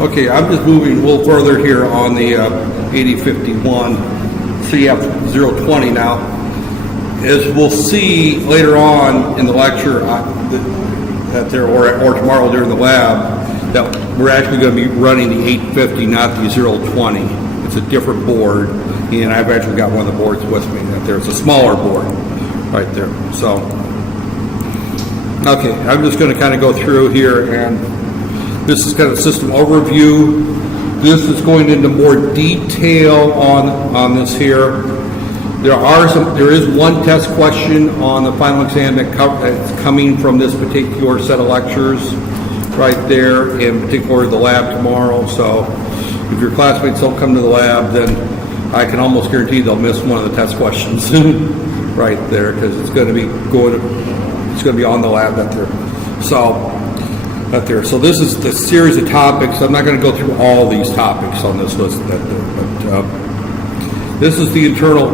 Okay, I'm just moving a little further here on the 8051 CF020 now. As we'll see later on in the lecture or tomorrow during the lab, that we're actually going to be running the 850, not the 020. It's a different board, and I've actually got one of the boards with me. It's a smaller board right there. So, okay, I'm just going to kind of go through here, and this is kind of system overview. This is going into more detail on this here. There is one test question on the final exam that's coming from this particular set of lectures right there, in particular the lab tomorrow. So if your classmates don't come to the lab, then I can almost guarantee they'll miss one of the test questions right there, because it's going to be on the lab that there. So this is the series of topics. I'm not going to go through all these topics on this list, but this is the internal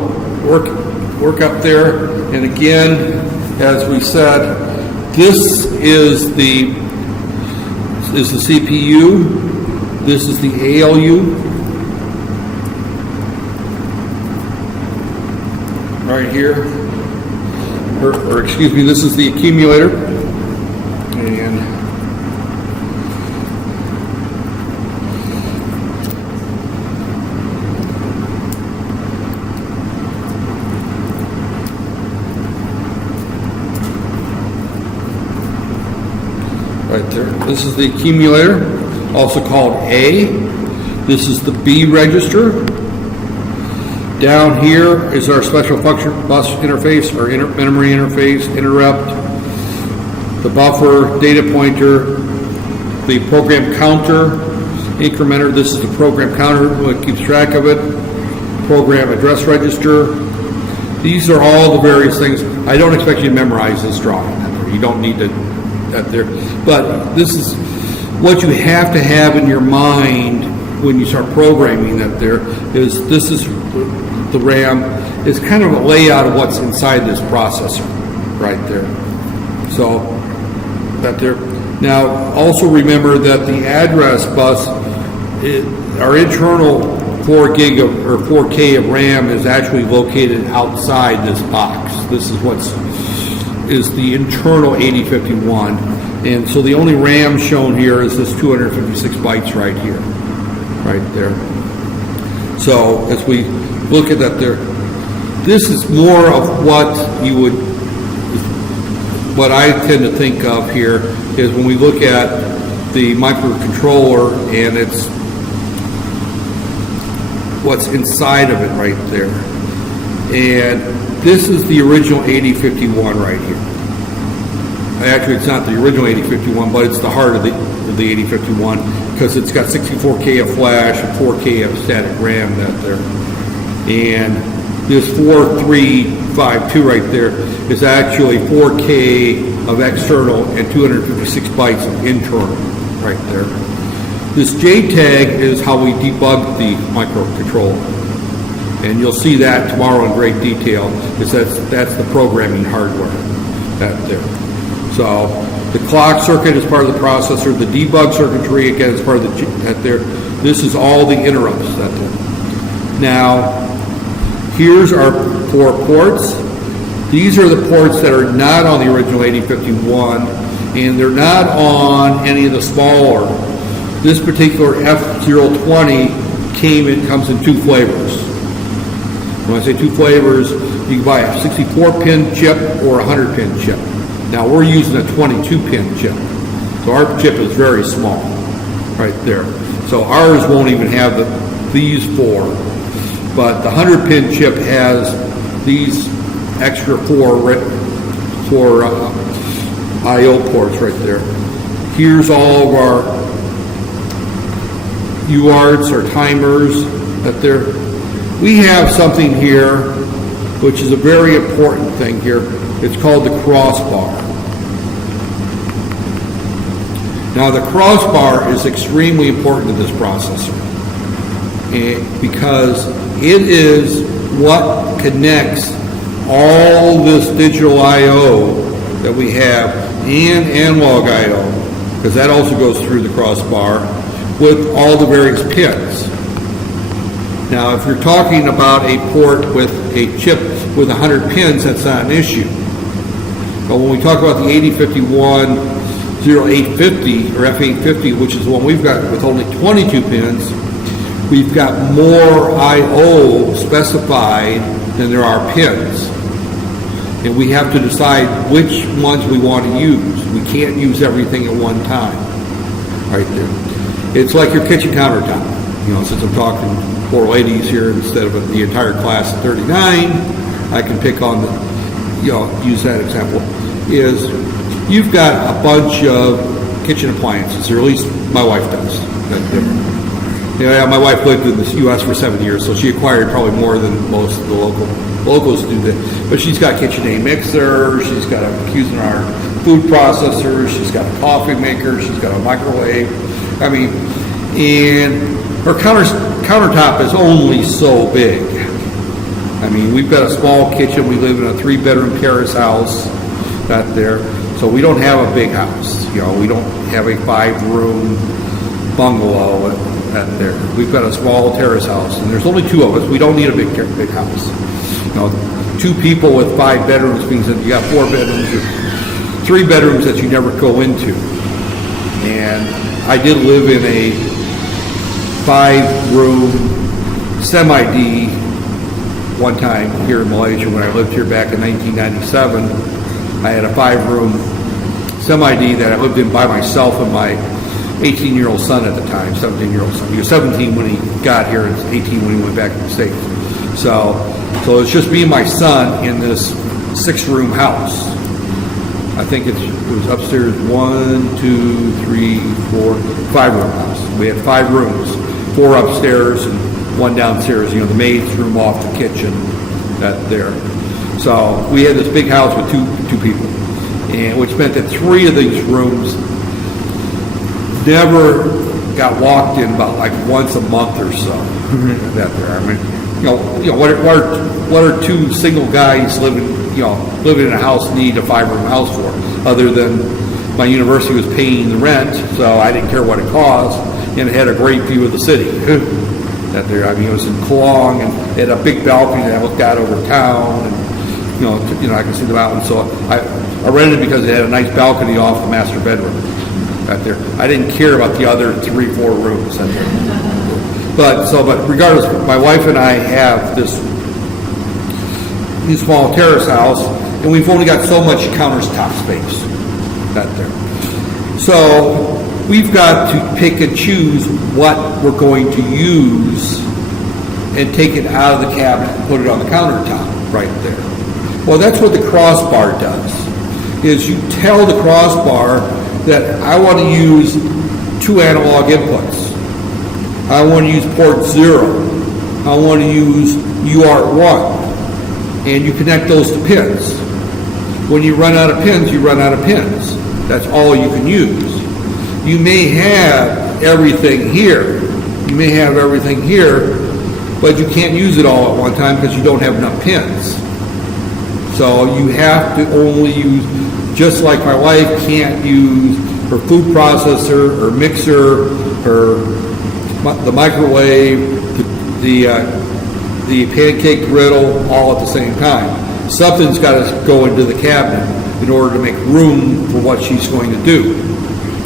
work up there. And again, as we said, this is the CPU. This is the ALU. Right here. Or excuse me, this is the accumulator. And right there. This is the accumulator, also called A. This is the B register. Down here is our special function bus interface, or memory interface, interrupt, the buffer, data pointer, the program counter, incrementer. This is the program counter, what keeps track of it. Program address register. These are all the various things. I don't expect you to memorize this drawing. You don't need to. There, but this is what you have to have in your mind when you start programming. This is the RAM. It's kind of a layout of what's inside this processor right there. So that there. Now also remember that the address bus, our internal 4 gig or 4K of RAM is actually located outside this box. This is is the internal 8051, and so the only RAM shown here is this 256 bytes right here, right there. So as we look at that there, this is more of what I tend to think of here is when we look at the microcontroller and it's what's inside of it right there. And this is the original 8051 right here. Actually, it's not the original 8051, but it's the heart of the 8051 because it's got 64K of flash and 4K of static RAM there. And this 4352 right there is actually 4K of external and 256 bytes of internal right there. This JTAG is how we debug the microcontroller. And you'll see that tomorrow in great detail, because that's the programming hardware there. So the clock circuit is part of the processor. The debug circuitry, again, is part of that there. This is all the interrupts that there. Now, here's our 4 ports. These are the ports that are not on the original 8051, and they're not on any of the smaller. This particular F020 comes in 2 flavors. When I say 2 flavors, you can buy a 64-pin chip or a 100-pin chip. Now we're using a 22-pin chip, so our chip is very small, right there. So ours won't even have these 4, but the 100-pin chip has these extra 4 I/O ports right there. Here's all of our UARTs or timers that there. We have something here which is a very important thing here. It's called the crossbar. Now the crossbar is extremely important to this processor because it is what connects all this digital I/O that we have and analog I/O, because that also goes through the crossbar, with all the various pins. Now, if you're talking about a port with a chip with 100 pins, that's not an issue. But when we talk about the 8051-0850 or F850, which is the one we've got with only 22 pins, we've got more I/O specified than there are pins. And we have to decide which ones we want to use. We can't use everything at one time. Right there. It's like your kitchen countertop. You know, since I'm talking 4 ladies here instead of the entire class of 39, I can pick on the, use that example, is you've got a bunch of kitchen appliances, or at least my wife does. My wife lived in the U.S. for 7 years, so she acquired probably more than most of the locals do that. But she's got KitchenAid mixer, she's got a Cuisinart food processor, she's got a coffee maker, she's got a microwave. And her countertop is only so big. We've got a small kitchen. We live in a 3-bedroom terrace house out there, so we don't have a big house. We don't have a 5-room bungalow out there. We've got a small terrace house, and there's only 2 of us. We don't need a big house. 2 people with 5 bedrooms means that you got 4 bedrooms or 3 bedrooms that you never go into. And I did live in a 5-room semi-D one time here in Malaysia when I lived here back in 1997. I had a 5-room semi-D that I lived in by myself and my 18-year-old son at the time, 17-year-old son. He was 17 when he got here and 18 when he went back to the States. So it's just me and my son in this 6-room house. I think it was upstairs 1, 2, 3, 4, 5-room house. We had 5 rooms, 4 upstairs and 1 downstairs. The maid's room off the kitchen there. So we had this big house with two people, and which meant that 3 of these rooms never got walked in about like once a month or so. That there. What are 2 single guys living in a house need a 5-room house for, other than my university was paying the rent, so I didn't care what it cost, and it had a great view of the city. That there, it was in Kluang, and it had a big balcony that I looked out over town, and I could see the mountains. So I rented it because it had a nice balcony off the master bedroom. Right there, I didn't care about the other 3, 4 rooms. Right there. But regardless, my wife and I have this small terrace house, and we've only got so much countertop space out there. So we've got to pick and choose what we're going to use and take it out of the cabinet and put it on the countertop right there. Well, that's what the crossbar does, is you tell the crossbar that I want to use 2 analog inputs. I want to use port 0. I want to use UART1. And you connect those to pins. When you run out of pins, you run out of pins. That's all you can use. You may have everything here. But you can't use it all at one time because you don't have enough pins. So you have to only use, just like my wife can't use her food processor, her mixer, the microwave, the pancake griddle, all at the same time. Something's got to go into the cabinet in order to make room for what she's going to do.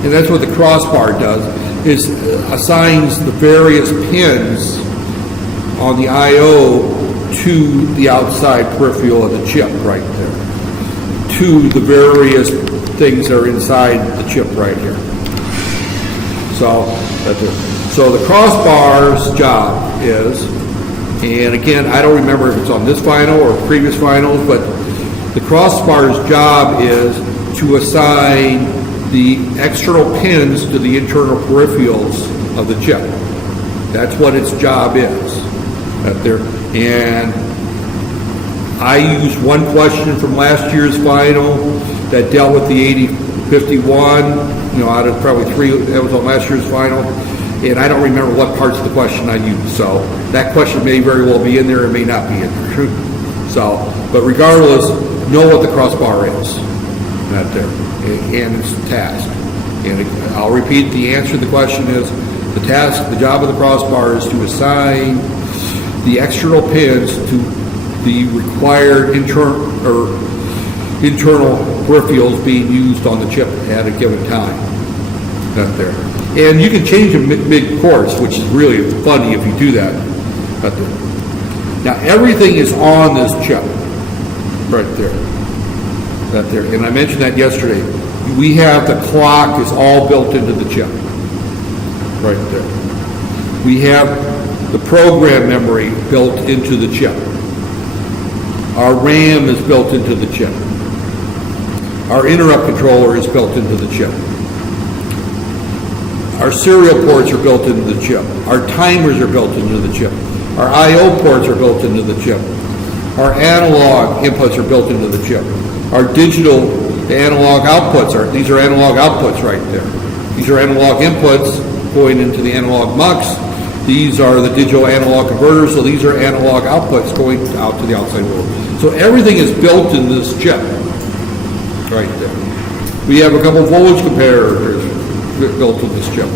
And that's what the crossbar does, is assigns the various pins on the I/O to the outside peripheral of the chip right there, to the various things that are inside the chip right here. So the crossbar's job is, and again, I don't remember if it's on this vinyl or previous vinyls, but the crossbar's job is to assign the external pins to the internal peripherals of the chip. That's what its job is. Right there. And I used one question from last year's vinyl that dealt with the 8051, out of probably 3 that was on last year's vinyl. And I don't remember what parts of the question I used. So that question may very well be in there, it may not be in there. But regardless, know what the crossbar is. Right there. And its task. And I'll repeat, the answer to the question is The job of the crossbar is to assign the external pins to the required internal peripherals being used on the chip at a given time. Right there. And you can change them mid-course, which is really funny if you do that. Right there. Now everything is on this chip. Right there. Right there. And I mentioned that yesterday. We have the clock is all built into the chip. Right there. We have the program memory built into the chip. Our RAM is built into the chip. Our interrupt controller is built into the chip. Our serial ports are built into the chip. Our timers are built into the chip. Our I/O ports are built into the chip. Our analog inputs are built into the chip. Our digital analog outputs these are analog outputs right there. These are analog inputs going into the analog mux. These are the digital analog converters, so these are analog outputs going out to the outside world. So everything is built in this chip right there. We have a couple voltage comparators built in this chip.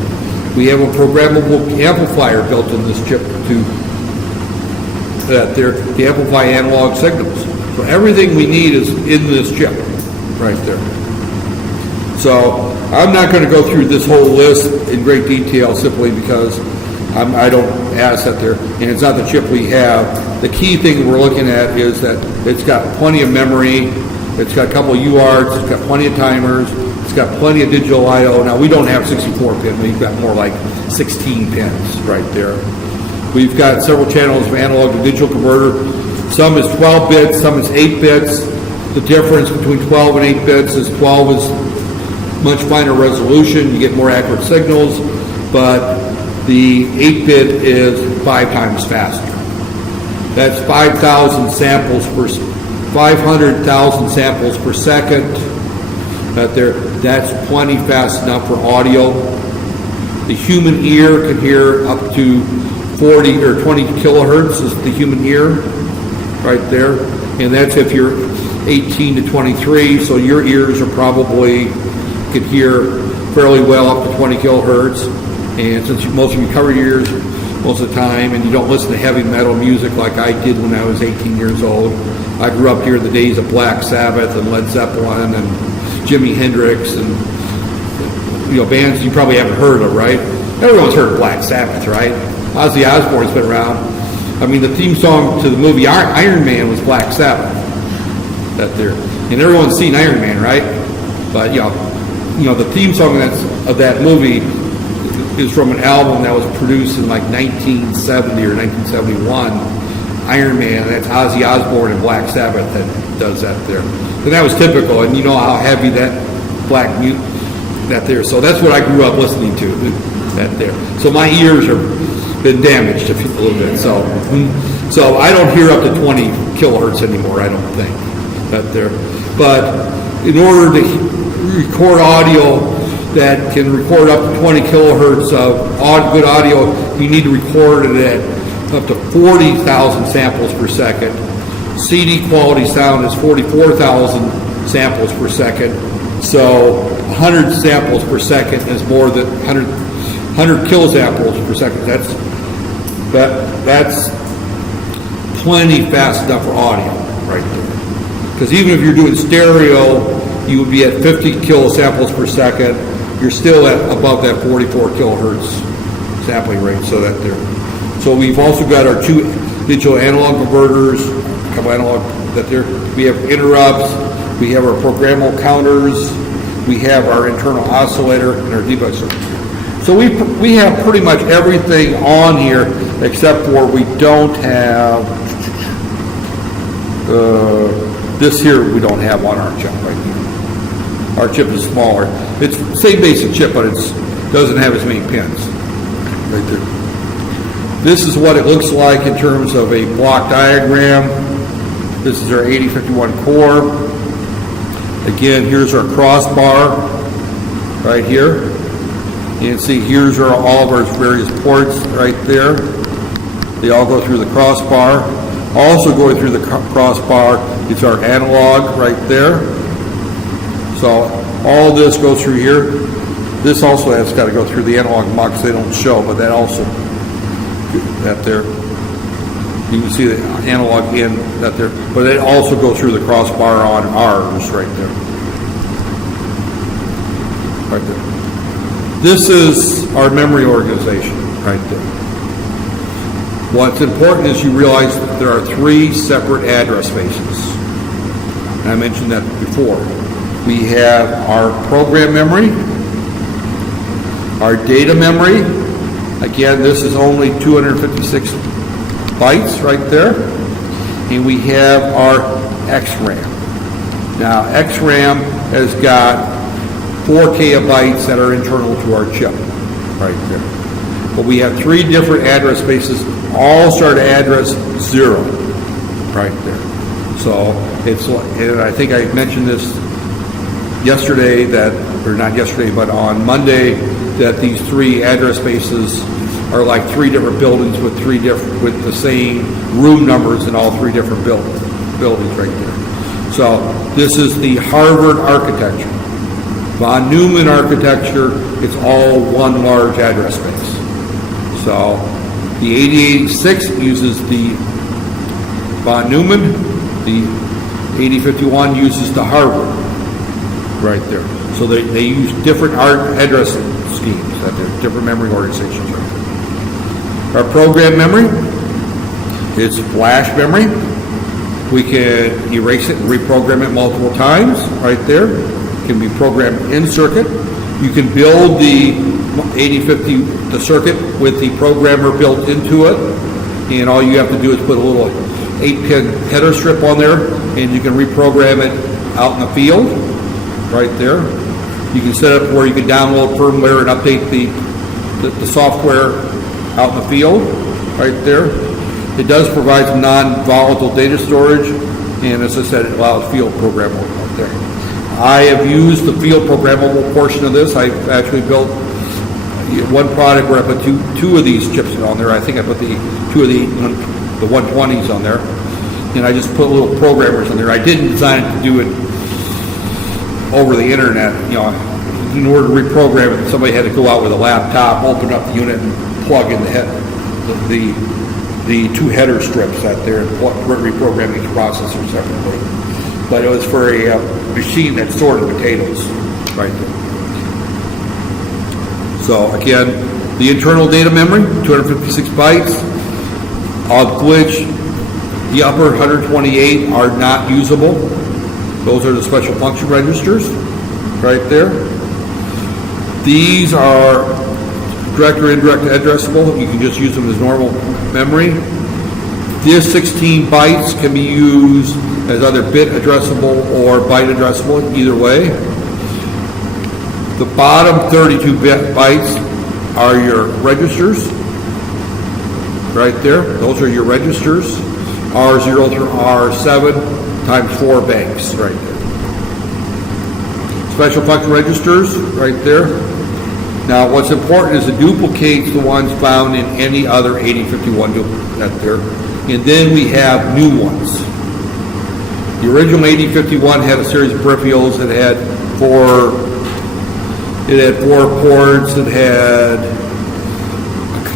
We have a programmable amplifier built in this chip to amplify analog signals. So everything we need is in this chip right there. So I'm not going to go through this whole list in great detail simply because I don't ask that there, and it's not the chip we have. The key thing we're looking at is that it's got plenty of memory, it's got a couple of UARTs, it's got plenty of timers, it's got plenty of digital I/O. Now we don't have 64 pin, we've got more like 16 pins right there. We've got several channels of analog to digital converter. Some is 12 bits, some is 8 bits. The difference between 12 and 8 bits is 12 is much finer resolution, you get more accurate signals, but the 8-bit is 5 times faster. That's 500,000 samples per second. That's plenty fast enough for audio. The human ear can hear up to 40 or 20 kilohertz is the human ear right there. And that's if you're 18 to 23, so your ears are probably could hear fairly well up to 20 kilohertz. And since most of you cover your ears most of the time and you don't listen to heavy metal music like I did when I was 18 years old, I grew up during the days of Black Sabbath and Led Zeppelin and Jimi Hendrix and bands you probably haven't heard of, right? Everyone's heard of Black Sabbath, right? Ozzy Osbourne's been around. I mean, the theme song to the movie Iron Man was Black Sabbath. And everyone's seen Iron Man, right? But the theme song of that movie is from an album that was produced in like 1970 or 1971. Iron Man, that's Ozzy Osbourne and Black Sabbath that does that there. And that was typical, and you know how heavy that black mute that there. So that's what I grew up listening to, that there. So my ears have been damaged a little bit. So I don't hear up to 20 kilohertz anymore, I don't think, that there. But in order to record audio that can record up to 20 kilohertz of good audio, you need to record it at up to 40,000 samples per second. CD quality sound is 44,000 samples per second. So 100 samples per second is more than 100 kilosamples per second. That's plenty fast enough for audio right there. Because even if you're doing stereo, you would be at 50 kilosamples per second. You're still at above that 44 kilohertz sampling rate. So we've also got our 2 digital analog converters, a couple analog that there. We have interrupts. We have our programmable counters. We have our internal oscillator and our debug circuit. So we have pretty much everything on here except for we don't have this here. We don't have on our chip right here. Our chip is smaller. It's the same basic chip, but it doesn't have as many pins right there. This is what it looks like in terms of a block diagram. This is our 8051 core. Again, here's our crossbar right here. You can see here's all of our various ports right there. They all go through the crossbar. Also going through the crossbar is our analog right there. So all this goes through here. This also has got to go through the analog mux. They don't show, but that also, that there, you can see the analog in that there, but it also goes through the crossbar on ours right there. Right there. This is our memory organization right there. What's important is you realize that there are 3 separate address spaces. And I mentioned that before. We have our program memory, our data memory. Again, this is only 256 bytes right there. And we have our XRAM. Now, XRAM has got 4 kilobytes that are internal to our chip right there. But we have 3 different address spaces, all start at address 0 right there. So it's, and I think I mentioned this yesterday that, or not yesterday, but on Monday, that these 3 address spaces are like 3 different buildings with with the same room numbers in all 3 different buildings right there. So this is the Harvard architecture. Von Neumann architecture, it's all one large address space. So the 8086 uses the Von Neumann, the 8051 uses the Harvard right there. So they use different address schemes, that they're different memory organizations right there. Our program memory is flash memory. We can erase it and reprogram it multiple times right there. It can be programmed in circuit. You can build the 8050, the circuit with the programmer built into it, and all you have to do is put a little 8-pin header strip on there, and you can reprogram it out in the field right there. You can set up where you can download firmware and update the software out in the field right there. It does provide some non-volatile data storage, and as I said, it allows field programmable out there. I have used the field programmable portion of this. I've actually built one product where I put two of these chips on there. I think I put the 2 of the 120s on there, and I just put little programmers on there. I didn't design it to do it over the internet. You know, in order to reprogram it, somebody had to go out with a laptop, open up the unit, and plug in the 2 header strips out there and reprogram each processor separately. But it was for a machine that sorted potatoes right there. So again, the internal data memory, 256 bytes, of which the upper 128 are not usable. Those are the special function registers right there. These are direct or indirect addressable. You can just use them as normal memory. This 16 bytes can be used as either bit addressable or byte addressable, either way. The bottom 32 bytes are your registers, right there. Those are your registers, R0 through R7 times 4 banks, right there. Special function registers, right there. Now, what's important is it duplicates the ones found in any other 8051 right there. And then we have new ones. The original 8051 had a series of peripherals that had 4 ports, it had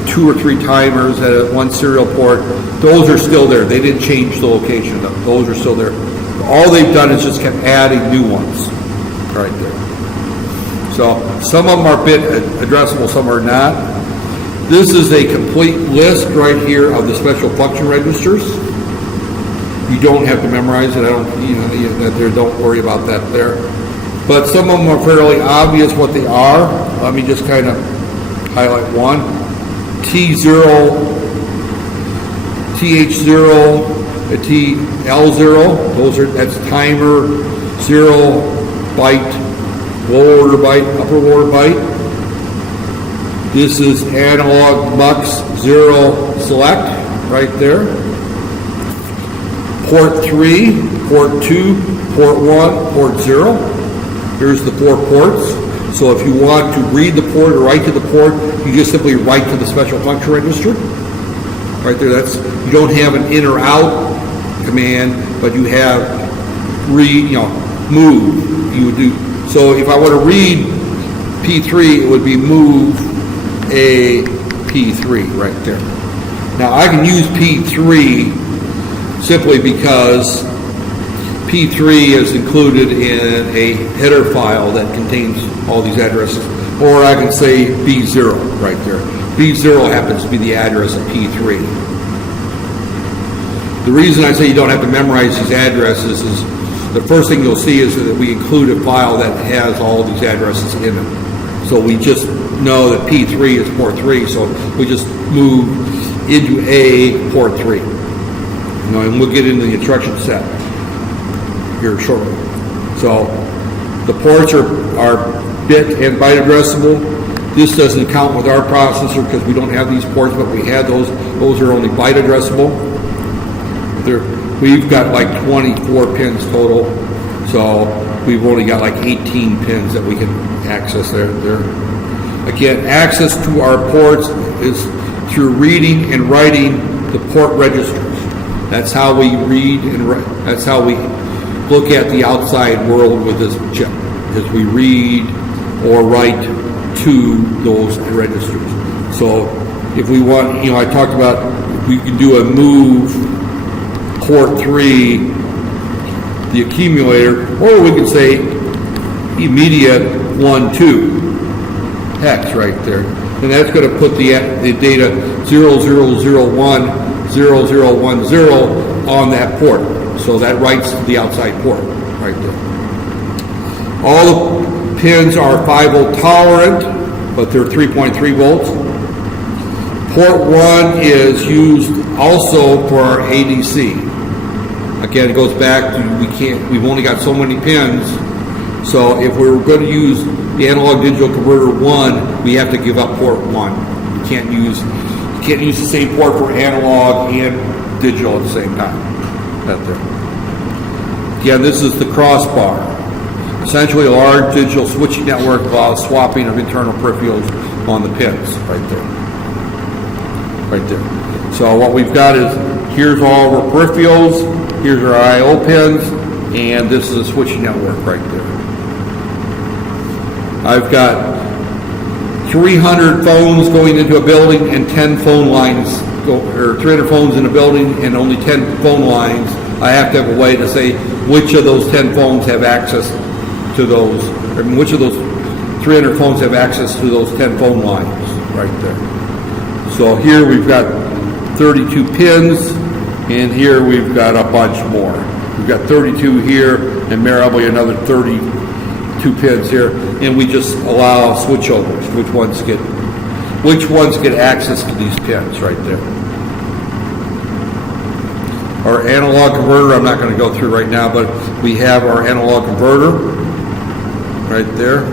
2 or 3 timers, it had 1 serial port. Those are still there. They didn't change the location of them. Those are still there. All they've done is just kept adding new ones right there. So some of them are bit addressable, some are not. This is a complete list right here of the special function registers. You don't have to memorize it. Don't worry about that there. But some of them are fairly obvious what they are. Let me just kind of highlight one. T0, TH0, TL0. That's timer, 0 byte, low order byte, upper order byte. This is analog mux 0 select right there. Port 3, port 2, port 1, port 0. Here's the 4 ports. So if you want to read the port or write to the port, you just simply write to the special function register. Right there, you don't have an in or out command, but you have read, move. You would do. So if I want to read P3, it would be move a P3 right there. Now I can use P3 simply because P3 is included in a header file that contains all these addresses. Or I can say B0 right there. B0 happens to be the address of P3. The reason I say you don't have to memorize these addresses is the first thing you'll see is that we include a file that has all these addresses in it. So we just know that P3 is port 3, so we just move into a port 3. And we'll get into the instruction set here shortly. So the ports are bit and byte addressable. This doesn't count with our processor because we don't have these ports, but we had those. Those are only byte addressable. We've got like 24 pins total, so we've only got like 18 pins that we can access there. Again, access to our ports is through reading and writing the port registers. That's how we read and that's how we look at the outside world with this chip, as we read or write to those registers. So if we want, I talked about we can do a move port 3, the accumulator, or we can say immediate 1, 2 hex right there. And that's going to put the data 0001, 0010 on that port. So that writes to the outside port right there. All the pins are 5 volt tolerant, but they're 3.3 volts. Port 1 is used also for our ADC. Again, it goes back to we've only got so many pins, so if we're going to use the analog digital converter 1, we have to give up port 1. You can't use the same port for analog and digital at the same time. Right there. Again, this is the crossbar. Essentially, a large digital switching network allows swapping of internal peripherals on the pins right there. Right there. So what we've got is, here's all of our peripherals, here's our I/O pins, and this is a switching network right there. I've got 300 phones going into a building and 10 phone lines, or 300 phones in a building and only 10 phone lines. I have to have a way to say which of those 10 phones have access to those, or which of those 300 phones have access to those 10 phone lines right there. So here we've got 32 pins, and here we've got a bunch more. We've got 32 here, and probably another 32 pins here, and we just allow switchovers. Which ones get access to these pins right there. Our analog converter, I'm not going to go through right now, but we have our analog converter right there.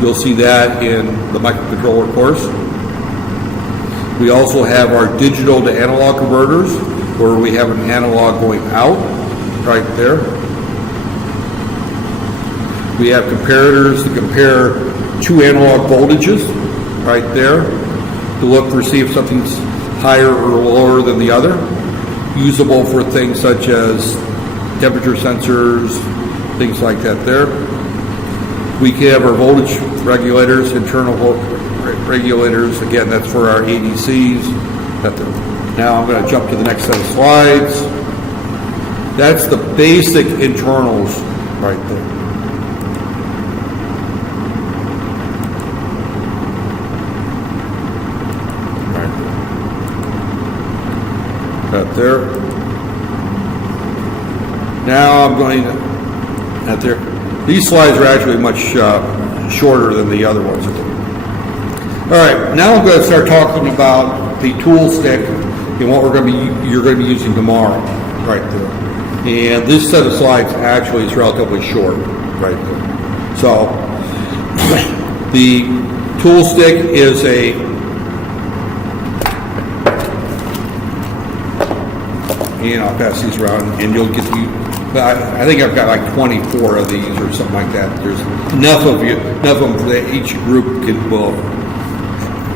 You'll see that in the microcontroller course. We also have our digital to analog converters, where we have an analog going out right there. We have comparators to compare two analog voltages right there to look for see if something's higher or lower than the other. Usable for things such as temperature sensors, things like that there. We can have our voltage regulators, internal regulators. Again, that's for our ADCs. Now I'm going to jump to the next set of slides. That's the basic internals right there. Right there. Now I'm going at there. These slides are actually much shorter than the other ones. All right, now I'm going to start talking about the tool stick and what you're going to be using tomorrow, right there. And this set of slides actually is relatively short, right there. So the tool stick is I'll pass these around, and you'll get I think I've got like 24 of these or something like that. There's enough of them that each group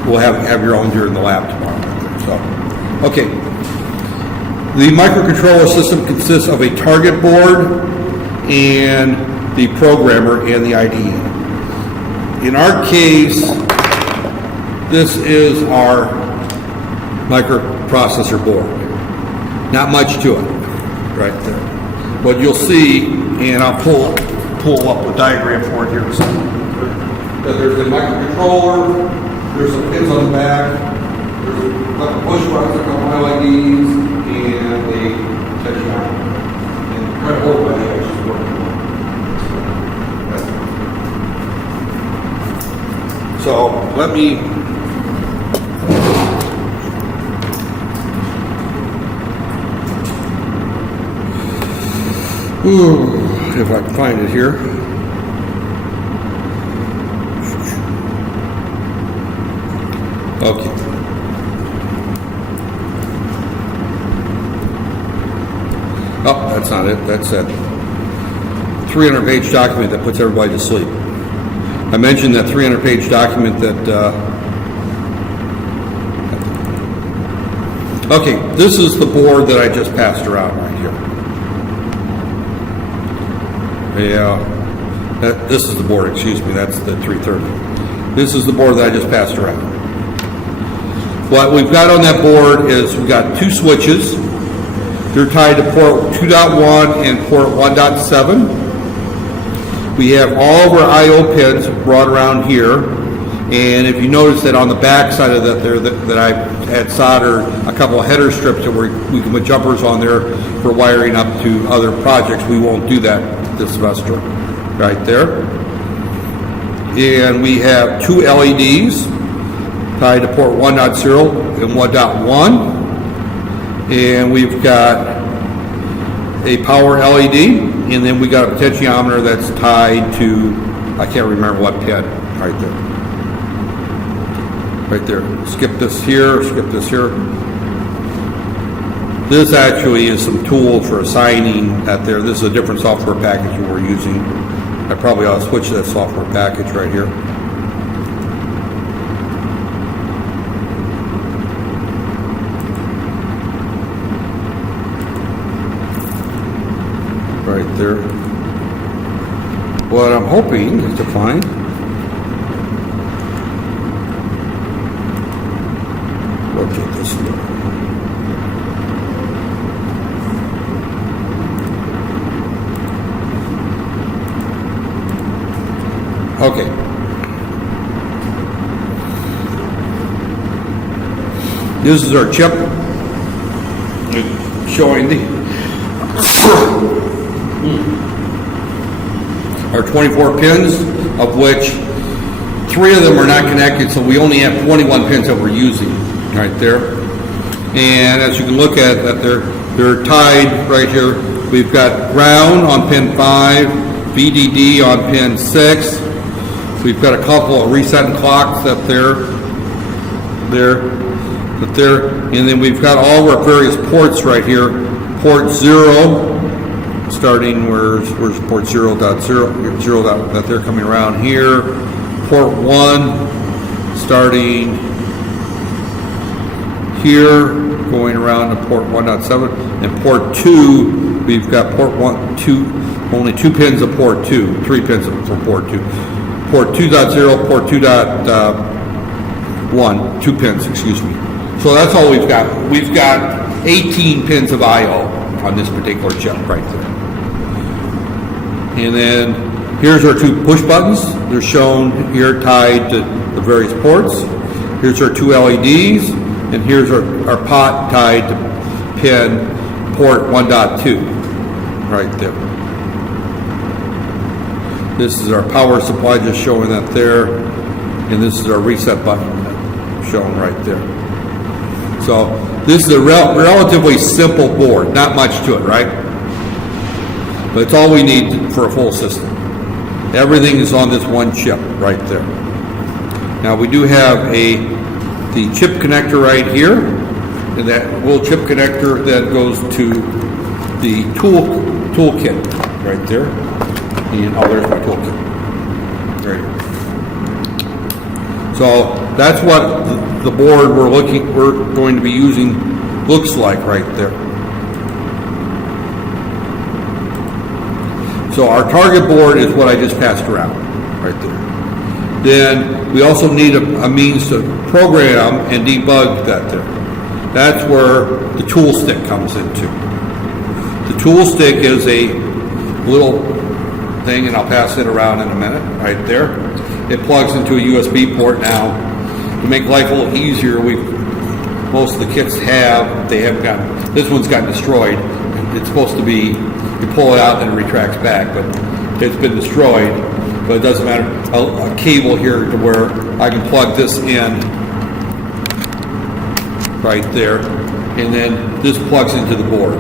will have your own during the lab tomorrow. So, okay. The microcontroller system consists of a target board and the programmer and the IDE. in our case, this is our microprocessor board. Not much to it, right there. But you'll see, and I'll pull up a diagram for it here in a second. That there's a microcontroller, there's some pins on the back, there's a couple push buttons, a couple LEDs, and a touch mount. And try to hold that edge is working. So let me if I can find it here. Okay. Oh, that's not it. That's that 300-page document that puts everybody to sleep. I mentioned that 300-page document that. Okay, this is the board that I just passed around right here. Yeah, this is the board. Excuse me. That's the 330. This is the board that I just passed around. What we've got on that board is we've got two switches. They're tied to port 2.1 and port 1.7. We have all of our I/O pins brought around here, and if you notice that on the back side of that there that I had soldered a couple of header strips that we can put jumpers on there for wiring up to other projects. We won't do that this semester, right there. And we have two LEDs tied to port 1.0 and 1.1, and we've got a power LED. And then we got a potentiometer that's tied to, I can't remember what pin, right there. Right there. Skip this here, skip this here. This actually is some tools for assigning that there. This is a different software package that we're using. I probably ought to switch that software package right here. Right there. What I'm hoping is to find rotate this a little. Okay. This is our chip showing the our 24 pins, of which 3 of them are not connected, so we only have 21 pins that we're using right there. And as you can look at that, they're tied right here. We've got ground on pin 5, VDD on pin 6. We've got a couple of resetting clocks up there, and then we've got all of our various ports right here. Port 0. Starting where's port 0.0 that they're coming around here. Port 1 starting here, going around to port 1.7, and port 2 we've got port 1, 2, only 2 pins of port 2, 3 pins for port 2. Port 2.0, port 2.1, 2 pins, excuse me. So that's all we've got. We've got 18 pins of I/O on this particular chip right there. And then here's our 2 push buttons. They're shown here tied to the various ports. Here's our 2 LEDs, and here's our pot tied to pin port 1.2 right there. This is our power supply, just showing that there, and this is our reset button shown right there. So this is a relatively simple board, not much to it, right? But it's all we need for a full system. Everything is on this one chip right there. Now we do have the chip connector right here, and that little chip connector that goes to the toolkit right there. And there's my toolkit. Right here. So that's what the board we're going to be using looks like right there. So our target board is what I just passed around right there. Then we also need a means to program and debug that there. That's where the tool stick comes into. The tool stick is a little thing, and I'll pass it around in a minute, right there. It plugs into a USB port now. To make life a little easier, most of the kits they haven't gotten, this one's gotten destroyed. It's supposed to be, you pull it out and it retracts back, but it's been destroyed. But it doesn't matter. A cable here to where I can plug this in right there, and then this plugs into the board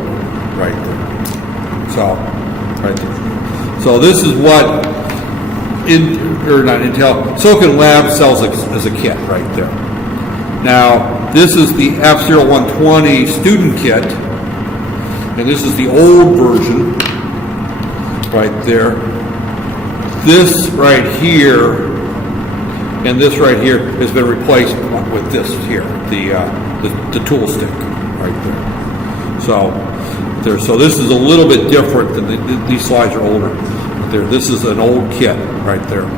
right there. So, right there. So this is what Silicon Labs sells as a kit right there. Now, this is the F0120 student kit, and this is the old version right there. This right here and this right here has been replaced with this here, the tool stick right there. So this is a little bit different than these slides are older. This is an old kit right there.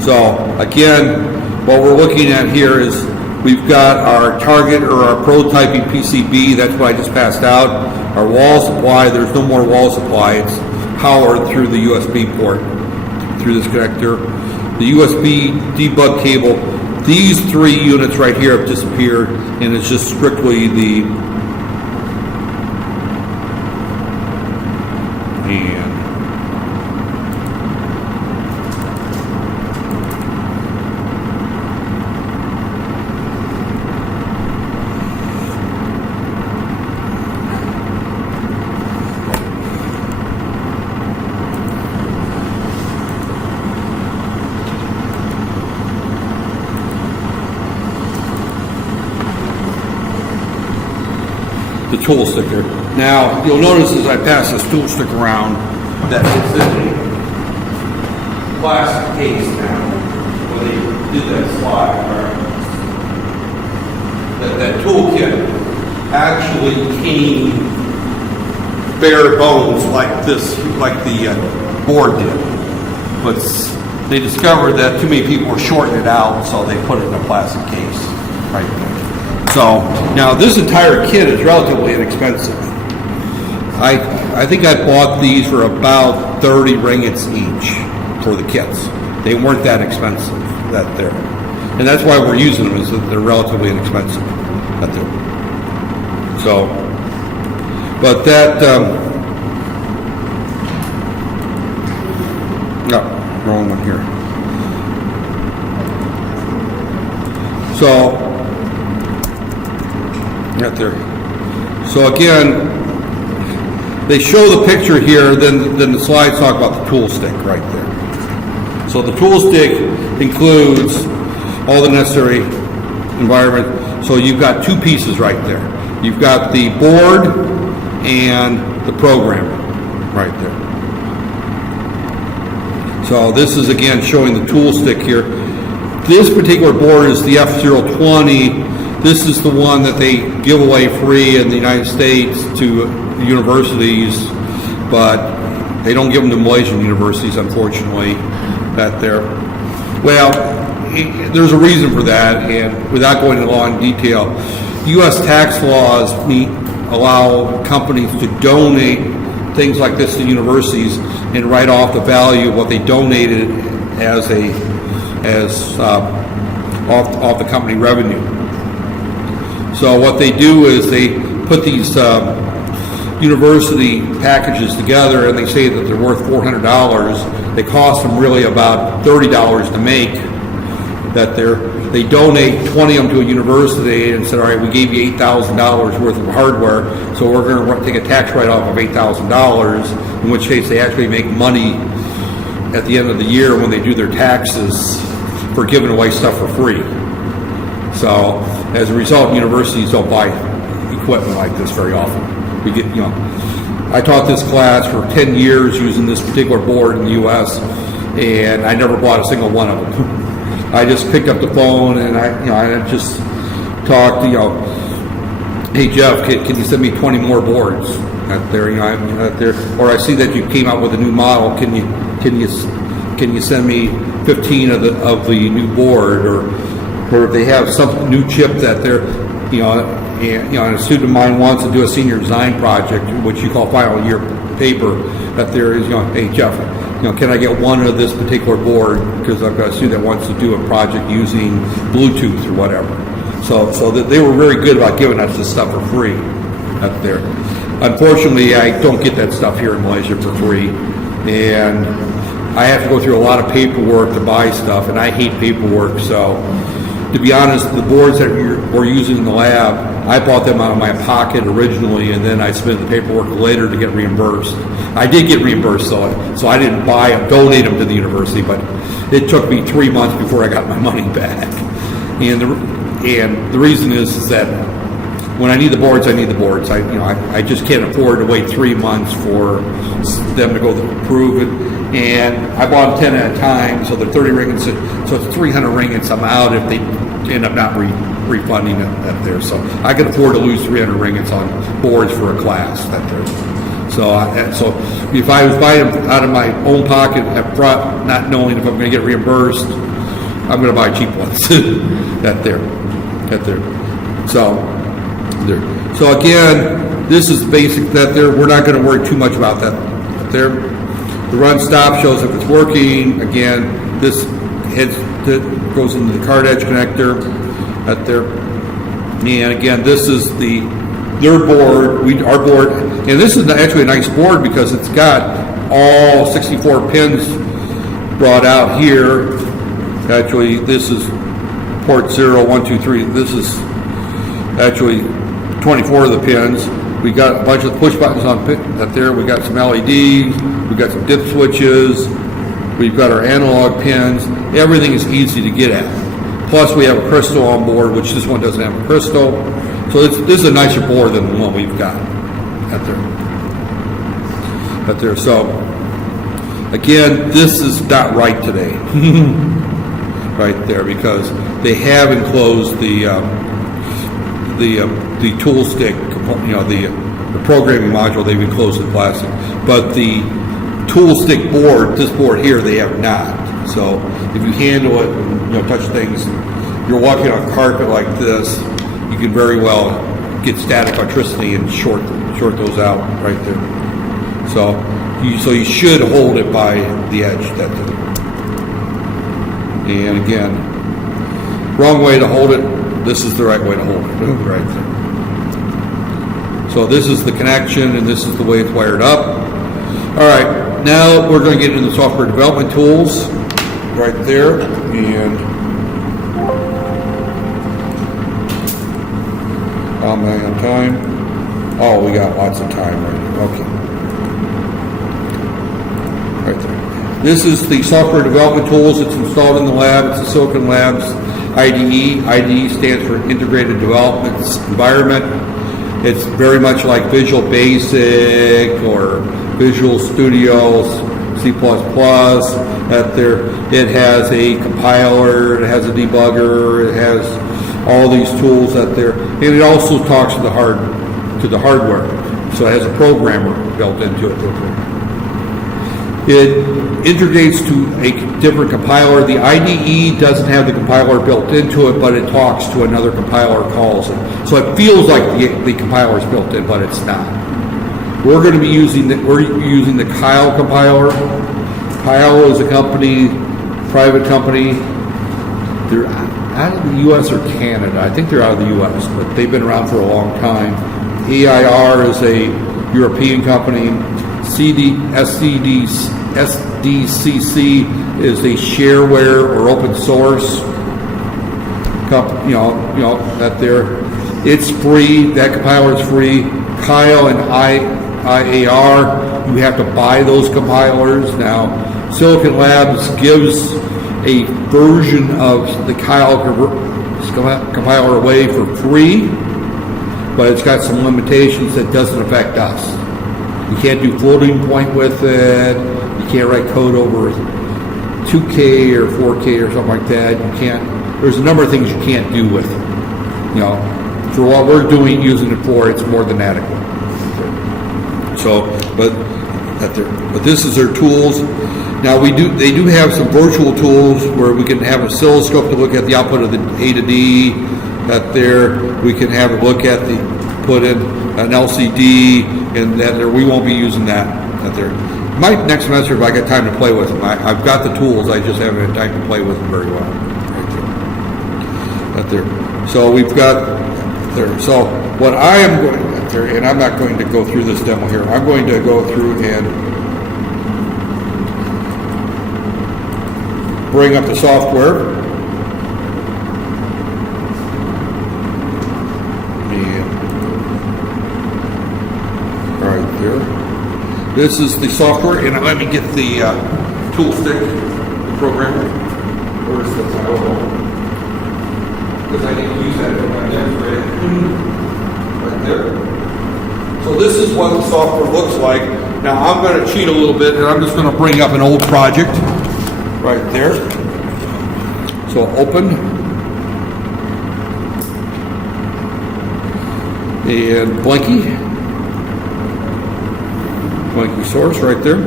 So again, what we're looking at here is we've got our target or our prototyping PCB. That's what I just passed out. Our wall supply. There's no more wall supply. It's powered through the USB port, through this connector. The USB debug cable, these 3 units right here have disappeared, and it's just strictly the tool stick here. Now, you'll notice as I pass this tool stick around that it's in a plastic case now. When they did that slide, that toolkit actually came bare bones like this, like the board did. But they discovered that too many people were shorting it out, so they put it in a plastic case right there. So now this entire kit is relatively inexpensive. I think I bought these for about 30 ringgits each for the kits. They weren't that expensive, that there. And that's why we're using them, is that they're relatively inexpensive. That there. So, but that, no, wrong one here. So, right there. So again, they show the picture here, then the slides talk about the tool stick right there. So the tool stick includes all the necessary environment. So you've got 2 pieces right there. You've got the board and the programmer right there. So this is again showing the tool stick here. This particular board is the F020. This is the one that they give away free in the United States to universities, but they don't give them to Malaysian universities, unfortunately, that there. Well, there's a reason for that, and without going into long detail, U.S. tax laws allow companies to donate things like this to universities and write off the value of what they donated as off the company revenue. So what they do is they put these university packages together, and they say that they're worth $400. They cost them really about $30 to make. That they donate 20 of them to a university and said, all right, we gave you $8,000 worth of hardware, so we're going to take a tax write-off of $8,000, in which case they actually make money at the end of the year when they do their taxes for giving away stuff for free. So as a result, universities don't buy equipment like this very often. We get, I taught this class for 10 years using this particular board in the U.S., and I never bought a single one of them. I just picked up the phone and I just talked, hey Jeff, can you send me 20 more boards out there, out there, or I see that you came out with a new model. Can you send me 15 of the new board, or if they have some new chip that they're, and a student of mine wants to do a senior design project, which you call final year paper, that there is, hey Jeff, can I get one of this particular board because I've got a student that wants to do a project using Bluetooth or whatever. So that they were very good about giving us this stuff for free up there. Unfortunately, I don't get that stuff here in Malaysia for free, and I have to go through a lot of paperwork to buy stuff, and I hate paperwork. So, to be honest, the boards that we're using in the lab, I bought them out of my pocket originally, and then I submitted the paperwork later to get reimbursed. I did get reimbursed, so I didn't buy them, donate them to the university, but it took me 3 months before I got my money back. And the reason is that when I need the boards, I need the boards. I just can't afford to wait 3 months for them to go approve it. And I bought them 10 at a time, so they're 30 ringgits. So it's 300 ringgits. I'm out if they end up not refunding that there. So I can afford to lose 300 ringgits on boards for a class that there. So if I was buying them out of my own pocket up front, not knowing if I'm going to get reimbursed, I'm going to buy cheap ones. that there. So again, this is basic that there. We're not going to worry too much about that there. The run stop shows if it's working. Again, this goes into the card edge connector right there. And again, this is their board, our board, and this is actually a nice board because it's got all 64 pins brought out here. Actually, this is port 0, 1, 2, 3. This is actually 24 of the pins. We got a bunch of push buttons on that there. We got some LEDs. We got some dip switches. We've got our analog pins. Everything is easy to get at. Plus, we have a crystal on board, which this one doesn't have a crystal. So this is a nicer board than the one we've got out there. So again, this is not right today, right there, because they have enclosed the tool stick, the programming module. They've enclosed in plastic, but the tool stick board, this board here, they have not. So if you handle it and touch things, you're walking on carpet like this, you can very well get static electricity and short those out right there. So you should hold it by the edge. And again, wrong way to hold it. This is the right way to hold it right there. So this is the connection, and this is the way it's wired up. All right, now we're going to get into the software development tools right there, and how many on time? Oh, we got lots of time right here. Okay. Right there. This is the software development tools. It's installed in the lab. It's the Silicon Labs IDE. IDE stands for Integrated Development Environment. It's very much like Visual Basic or Visual Studio, C++. That there, it has a compiler. It has a debugger. It has all these tools that there, and it also talks to the hardware. So it has a programmer built into it. It integrates to a different compiler. The IDE doesn't have the compiler built into it, but it talks to another compiler, calls it. So it feels like the compiler is built in, but it's not. We're going to be using the Kyle compiler. Kyle is a company, private company. They're out of the U.S. or Canada. I think they're out of the U.S., but they've been around for a long time. EIR is a European company. SDCC is a shareware or open source company. That there. It's free. That compiler is free. Kyle and IAR, you have to buy those compilers. Now, Silicon Labs gives a version of the Kyle compiler away for free, but it's got some limitations that doesn't affect us. You can't do floating point with it. You can't write code over 2K or 4K or something like that. You can't. There's a number of things you can't do with it. For what we're doing, using it for, it's more than adequate. So, but this is their tools. Now they do have some virtual tools where we can have an oscilloscope to look at the output of the A to D. That there, we can have a look at put in an LCD, and that there, we won't be using that. That there. Might next semester if I get time to play with them. I've got the tools, I just haven't had time to play with them very well. Right there. That there. So we've got there. So what I am going there, and I'm not going to go through this demo here. I'm going to go through and bring up the software. And right there. This is the software, and let me get the tool stick, the programmer. Where is this? I don't know. Because I need to use that right there. So this is what the software looks like. Now I'm going to cheat a little bit, and I'm just going to bring up an old project right there. So open. And Blinky source right there.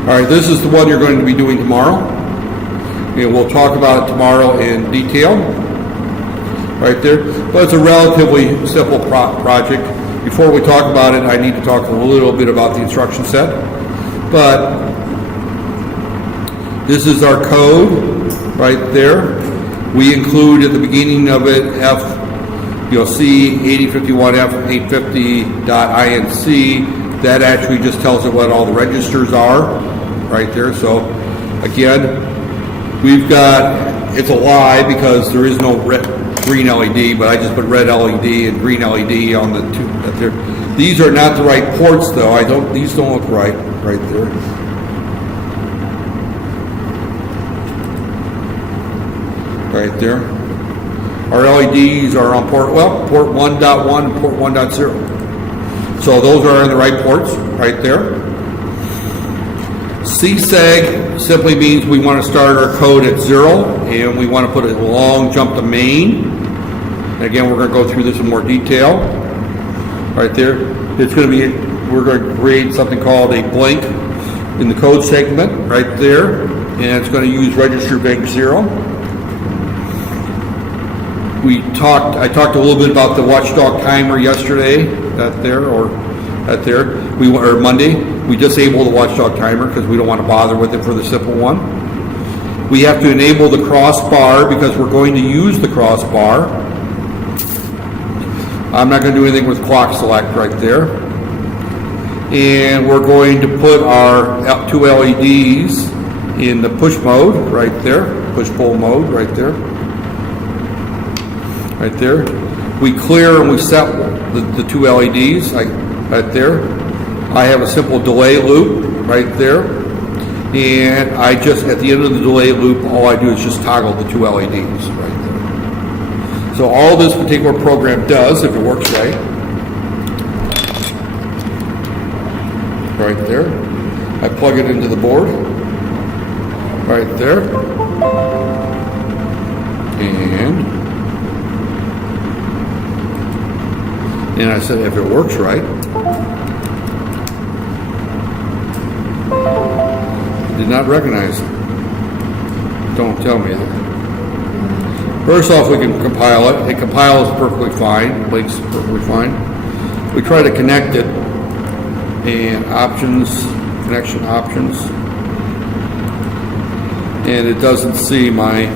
All right, this is the one you're going to be doing tomorrow. And we'll talk about it tomorrow in detail. Right there. But it's a relatively simple project. Before we talk about it, I need to talk a little bit about the instruction set. But this is our code right there. We include at the beginning of it you'll see 8051F850.inc. That actually just tells it what all the registers are right there. So again, we've got, it's a lie because there is no green LED, but I just put red LED and green LED on the two right there. These are not the right ports though. These don't look right there. Right there. Our LEDs are on port 1.1 and port 1.0. So those are in the right ports right there. CSEG simply means we want to start our code at 0 and we want to put a long jump to main. And again, we're going to go through this in more detail. Right there. It's going to be, we're going to create something called a blink in the code segment right there. And it's going to use register bank 0. I talked a little bit about the watchdog timer yesterday, or Monday. We disable the watchdog timer because we don't want to bother with it for the simple one. We have to enable the crossbar because we're going to use the crossbar. I'm not going to do anything with clock select right there. And we're going to put our two LEDs in the push mode right there, push-pull mode right there. Right there. We clear and we set the two LEDs right there. I have a simple delay loop right there. And I just, at the end of the delay loop, all I do is just toggle the two LEDs right there. So all this particular program does, if it works right there, I plug it into the board right there. And I said, if it works right, it did not recognize it. Don't tell me that. First off, we can compile it. It compiles perfectly fine. Blink's perfectly fine. We try to connect it, and connection options, and it doesn't see my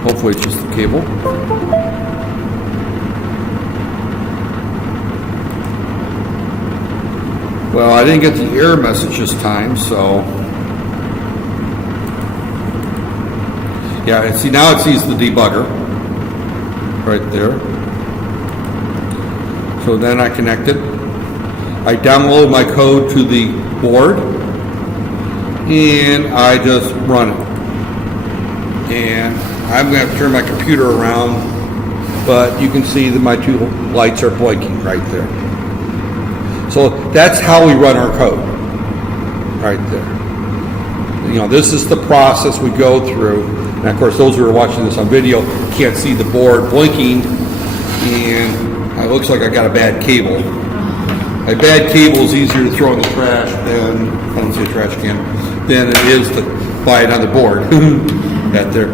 hopefully it's just the cable. Well, I didn't get the error message this time, so yeah, see now it sees the debugger right there. So then I connect it. I download my code to the board and I just run it. And I'm going to have to turn my computer around, but you can see that my two lights are blinking right there. So that's how we run our code right there. You know, this is the process we go through. And of course, those who are watching this on video can't see the board blinking, and It looks like I got a bad cable. A bad cable is easier to throw in the trash than, I don't say trash can, than it is to buy it on the board. Right there.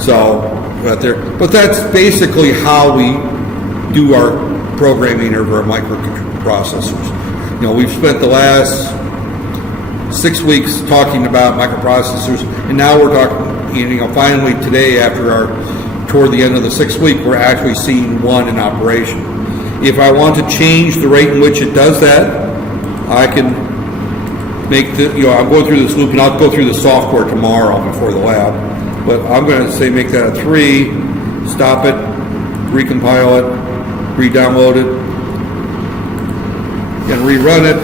So, right there. But that's basically how we do our programming of our microprocessors. You know, we've spent the last 6 weeks talking about microprocessors, and now we're talking, you know, finally today, toward the end of the 6th week, we're actually seeing one in operation. If I want to change the rate in which it does that, I can make the, you know, I'm going through this loop, and I'll go through the software tomorrow before the lab, but I'm going to say make that a 3, stop it, recompile it, re-download it, and rerun it.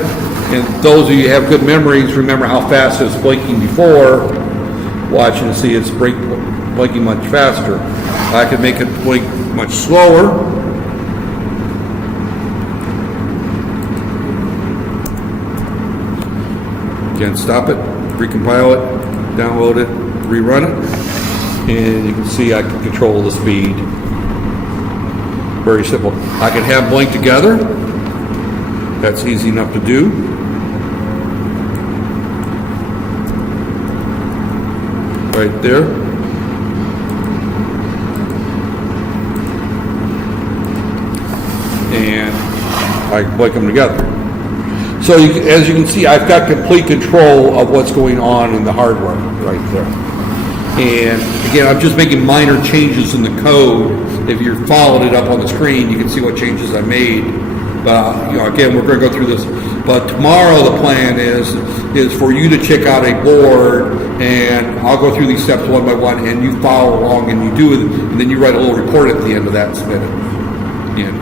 And those of you who have good memories, remember how fast it was blinking before. Watch and see it's blinking much faster. I can make it blink much slower. Again, stop it, recompile it, download it, rerun it, and you can see I can control the speed. Very simple. I can have blink together. That's easy enough to do. Right there. And I can blink them together. So as you can see, I've got complete control of what's going on in the hardware right there. And again, I'm just making minor changes in the code. If you're following it up on the screen, you can see what changes I made. You know, again, we're going to go through this. But tomorrow the plan is for you to check out a board, and I'll go through these steps one by one, and you follow along, and you do it, and then you write a little report at the end of that and submit it.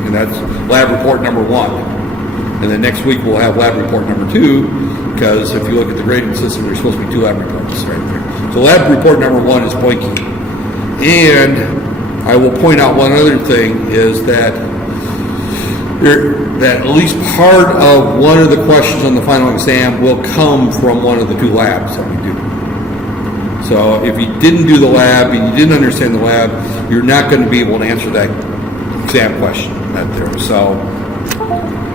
And that's lab report number 1. And then next week we'll have lab report number 2, because if you look at the grading system, there's supposed to be 2 lab reports right there. So lab report number 1 is blinking. And I will point out one other thing is that at least part of one of the questions on the final exam will come from one of the 2 labs that we do. So if you didn't do the lab and you didn't understand the lab, you're not going to be able to answer that exam question out there. So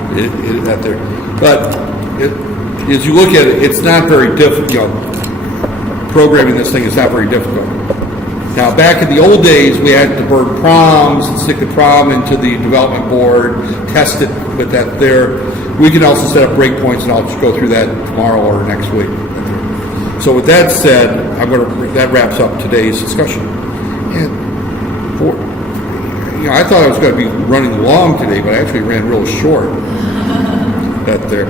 out there, but as you look at it, it's not very difficult. You know, programming this thing is not very difficult. Now, back in the old days, we had to burn proms and stick the prom into the development board, test it with that there. We can also set up breakpoints, and I'll just go through that tomorrow or next week. So with that said, that wraps up today's discussion. And I thought I was going to be running long today, but I actually ran real short. That there.